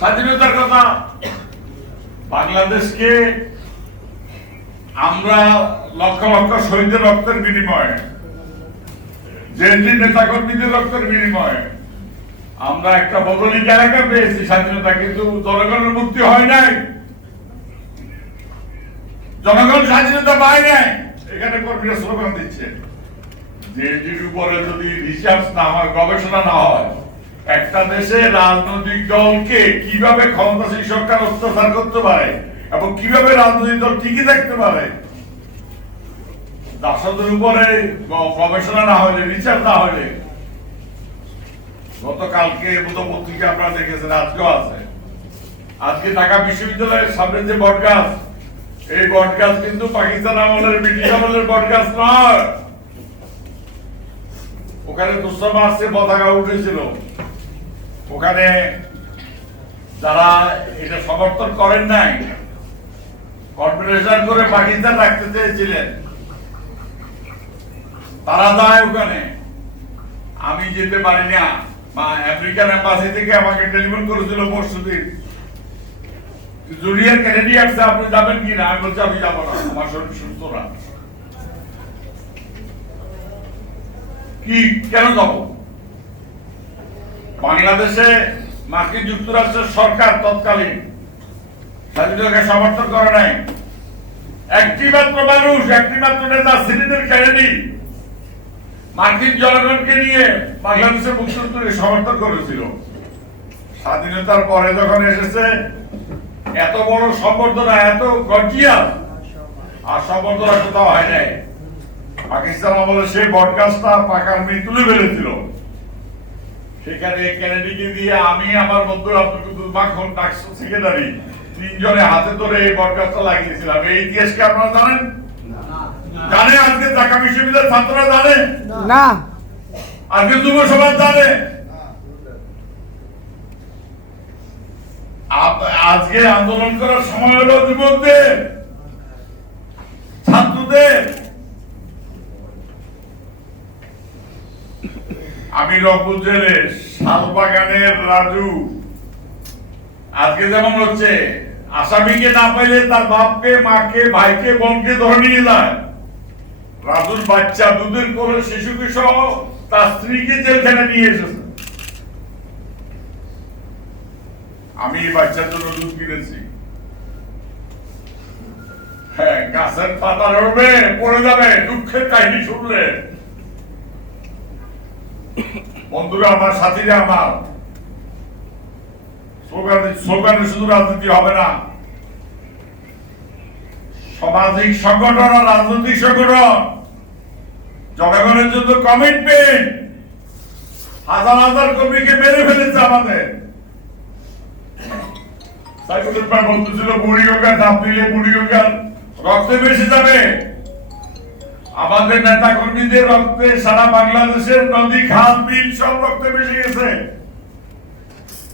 স্বাধীনতার কথা। বাংলাদেশকে আমরা লক্ষ লক্ষ শহীদের রক্তের বিনিময়ে, জেএনজি নেতাকর্মীদের রক্তের বিনিময়ে আমরা একটা ভৌগোলিক এলাকা পেয়েছি স্বাধীনতা, কিন্তু জনগণের মুক্তি হয় নাই, জনগণ স্বাধীনতা পায় নাই। এখানে কর্মীরা স্লোগান দিচ্ছে, জেএনজির উপরে যদি রিসার্চ না হয়, গবেষণা না হয়, একটা দেশে রাজনৈতিক দলকে কিভাবে ক্ষমতাসীন সরকার অত্যাচার করতে পারে এবং কিভাবে রাজনৈতিক দল টিকে থাকতে পারে, দর্শকদের উপরে গবেষণা না হলে, রিসার্চ না হলে। গতকালকে পত্রিকা আপনারা দেখেছেন, আজকেও আছে। আজকে ঢাকা বিশ্ববিদ্যালয়ের সামনে যে বট গাছ, এই বট গাছ কিন্তু পাকিস্তান আমলের, ব্রিটিশ আমলের বট গাছ নয়। ওখানে 200 মার্চে পতাকা উঠেছিল। ওখানে যারা এটা সমর্থন করেন নাই, কনফেডারেশন করে পাকিস্তান রাখতে চেয়েছিলেন, তারা যায় ওখানে। আমি যেতে পারি না। আমেরিকান এম্বাসি থেকে আমাকে টেলিফোন করেছিল পরশুদিন, জুনিয়র কেনেডি আসছে, আপনি যাবেন কিনা? আমি বলছি আমি যাবো না, আমার শরীর সুস্থ না। কি কেন যাব? বাংলাদেশে মার্কিন যুক্তরাষ্ট্রের সরকার তৎকালীন স্বাধীনতাকে সমর্থন করে নাই। একটি মাত্র মানুষ, একটি মাত্র নেতা সিনিয়র কেনেডি মার্কিন জনগণকে নিয়ে বাংলাদেশের মুক্তিযুদ্ধকে সমর্থন করেছিল। স্বাধীনতার পরে যখন এসেছে, এত বড় সম্বর্ধনা, এত গর্জিয়াস আর সম্বর্ধনা কোথাও হয় নাই। পাকিস্তান আমলে সেই বটগাছটা পাকার মেয়ে তুলে ফেলেছিল। সেখানে কেনেডিকে দিয়ে আমি, আমার বন্ধু আব্দুল কুদ্দুস মাখন, ডাকসু সেক্রেটারি, তিনজনে হাতে ধরে এই বটগাছটা লাগিয়েছিলাম। এই ইতিহাসকে আপনারা জানেন? জানে? আজকে ঢাকা বিশ্ববিদ্যালয়ের ছাত্ররা জানে না? আজকে যুব সমাজ জানে? আজকে আন্দোলন করার সময় হলো যুবকদের, ছাত্রদের। আমি রংপুর জেলে শালবাগানের রাজু, আজকে যেমন হচ্ছে আসামিকে না পাইলে তার বাপকে, মাকে, ভাইকে, বোনকে ধরে নিয়ে যায়। রাজুর বাচ্চা দুধের কোলে শিশুকে সহ তার স্ত্রীকে জেলখানে নিয়ে এসেছে। আমি এই বাচ্চার জন্য দুধ কিনেছি। হ্যাঁ, গাছের পাতা লড়বে, পড়ে যাবে, দুঃখের কাহিনী শুনলে। বন্ধুরা আমার, সাথীরা আমার, স্লোগানে শুধু রাজনীতি হবে না, সামাজিক সংগঠন আর রাজনৈতিক সংগঠন, জনগণের জন্য কমিটমেন্ট। হাজার হাজার কর্মীকে মেরে ফেলেছে আমাদের। বলতেছিল বুড়িগঙ্গা ধাপ দিলে বুড়িগঙ্গার রক্তে বেশি যাবে। আমাদের নেতা কর্মীদের রক্তে সারা বাংলাদেশের নদী, খাল, বিল সব রক্তে বেশি গেছে।